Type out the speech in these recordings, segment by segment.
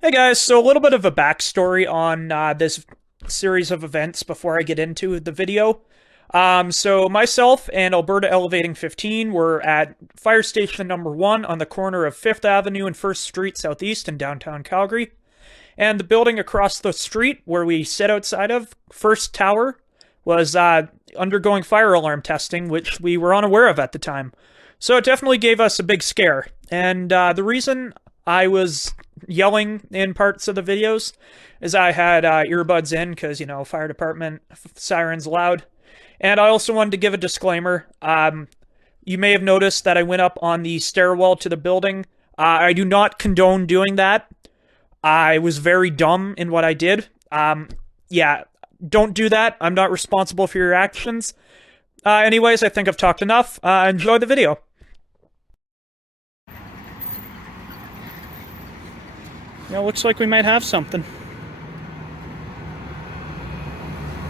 Hey guys, so a little bit of a backstory on this series of events before I get into the video. So myself and Alberta Elevating 15 were at fire station number 1 on the corner of 5th Avenue and 1st Street Southeast in downtown Calgary. And the building across the street where we sit outside of, first tower, was undergoing fire alarm testing, which we were unaware of at the time. So it definitely gave us a big scare. And the reason I was yelling in parts of the videos is I had earbuds in because, fire department sirens loud. And I also wanted to give a disclaimer. You may have noticed that I went up on the stairwell to the building. I do not condone doing that. I was very dumb in what I did. Yeah, don't do that. I'm not responsible for your actions. Anyways, I think I've talked enough. Enjoy the video. Yeah, looks like we might have something.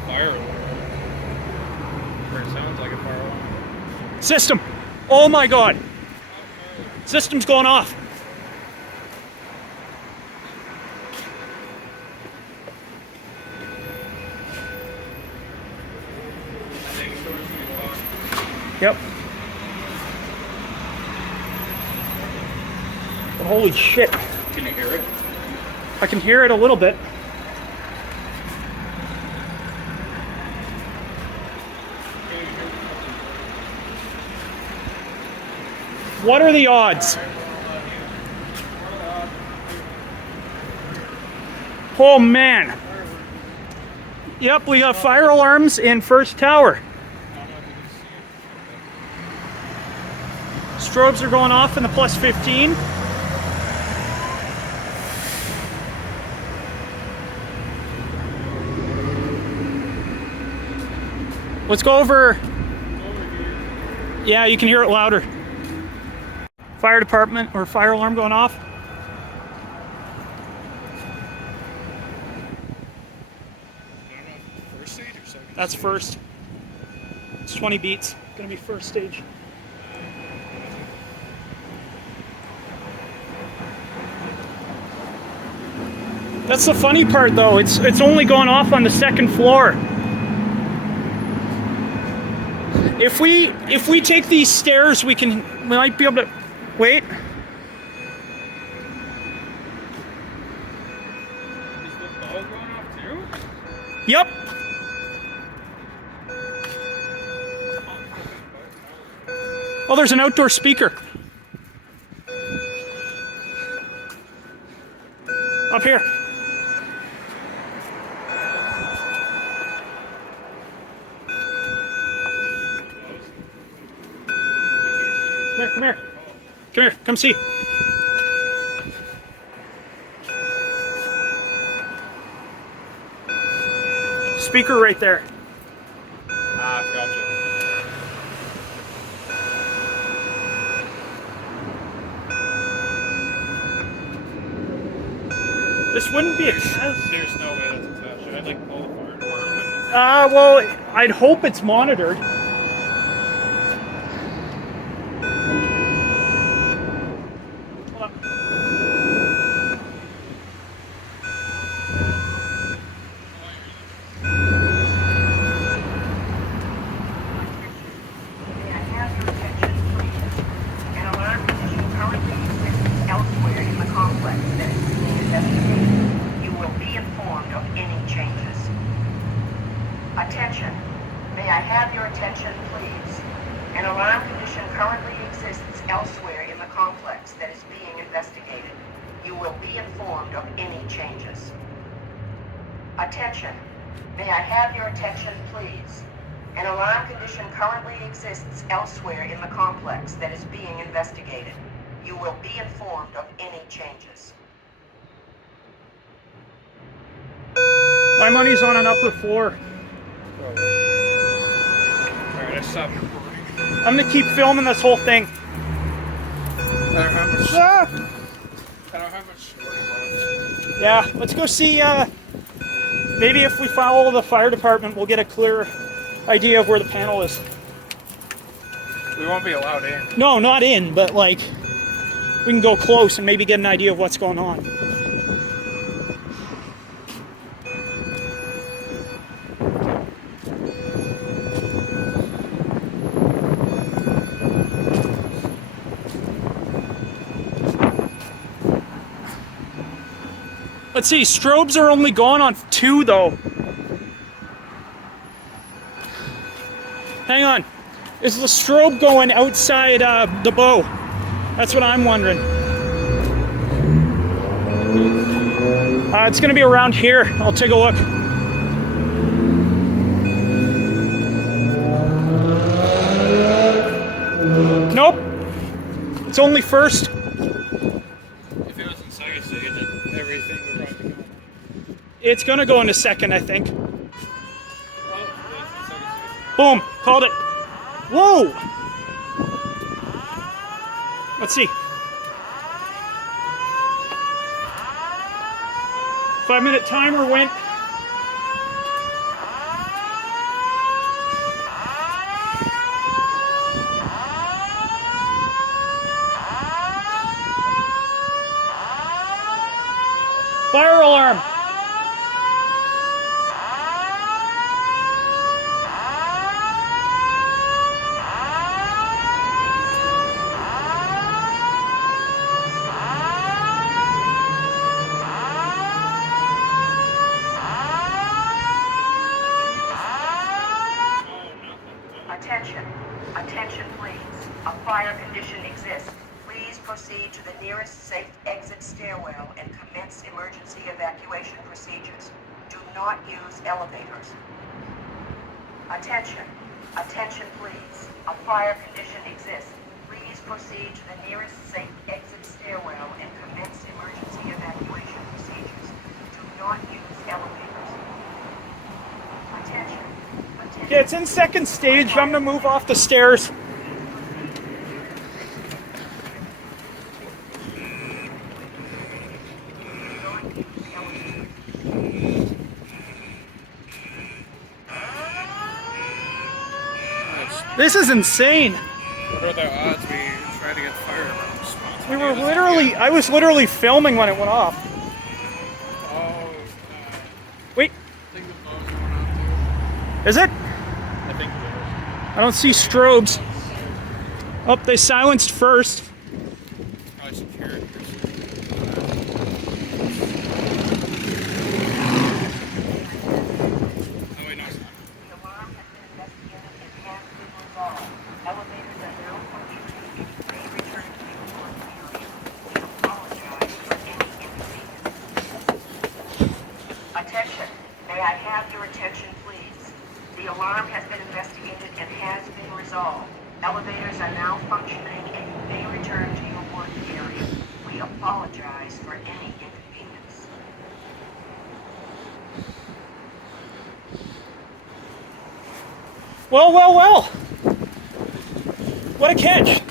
Fire alarm. Or it sounds like a fire alarm. System! Oh my god! System's going off. Yep. But holy shit. Can you hear it? I can hear it a little bit. What are the odds? Oh man. Yep, we got fire alarms in first tower. Strobes are going off in the plus 15. Let's go over. Yeah, you can hear it louder. Fire department or fire alarm going off. First stage or second? That's first. It's 20 beats. Gonna be first stage. That's the funny part though. It's only going off on the second floor. If we take these stairs, we might be able to wait. Is the ball going off too? Yep. Oh, there's an outdoor speaker. Up here. Come here. Come here. Come see. Speaker right there. Ah, gotcha. This wouldn't be a test. There's no way that's attached. I'd like call the fire department. Well, I'd hope it's monitored. Hold on. May I have your attention, please? An alarm condition currently exists elsewhere in the complex that is being investigated. You will be informed of any changes. Attention. May I have your attention, please? An alarm condition currently exists elsewhere in the complex that is being investigated. You will be informed of any changes. Attention. May I have your attention, please? An alarm condition currently exists elsewhere in the complex that is being investigated. You will be informed of any changes. My money's on an upper floor. Alright, I stopped recording. I'm gonna keep filming this whole thing. I don't have much. I don't have much recording left. Yeah, let's go see. Maybe if we follow the fire department, we'll get a clear idea of where the panel is. We won't be allowed in. No, not in, but like we can go close and maybe get an idea of what's going on. Let's see, strobes are only going on 2 though. Hang on. Is the strobe going outside the bow? That's what I'm wondering. It's gonna be around here. I'll take a look. Nope. It's only first. If it was in second stage, everything would probably go. It's gonna go into second, I think. Oh, it was in second stage. Boom. Called it. Whoa. Let's see. 5-minute timer went. Fire alarm. Attention. Attention, please. A fire condition exists. Please proceed to the nearest safe exit stairwell and commence emergency evacuation procedures. Do not use elevators. Attention. Attention, please. A fire condition exists. Please proceed to the nearest safe exit stairwell and commence emergency evacuation procedures. Do not use elevators. Attention. Attention. Yeah, it's in second stage. I'm gonna move off the stairs. This is insane. What are the odds we try to get fire response? We were literally, I was literally filming when it went off. Oh, Wait, I think the phone's going off too. is it? I think it is. I don't see strobes. Oh, they silenced first. Probably security or something. Oh, wait, no, it's not. The alarm has been investigated and has been resolved. Elevators are now functioning and you may return to your work area. We apologize for any inconvenience. Attention. May I have your attention, please? The alarm has been investigated and has been resolved. Elevators are now functioning and you may return to your work area. We apologize for any inconvenience. Well, well, well. What a catch.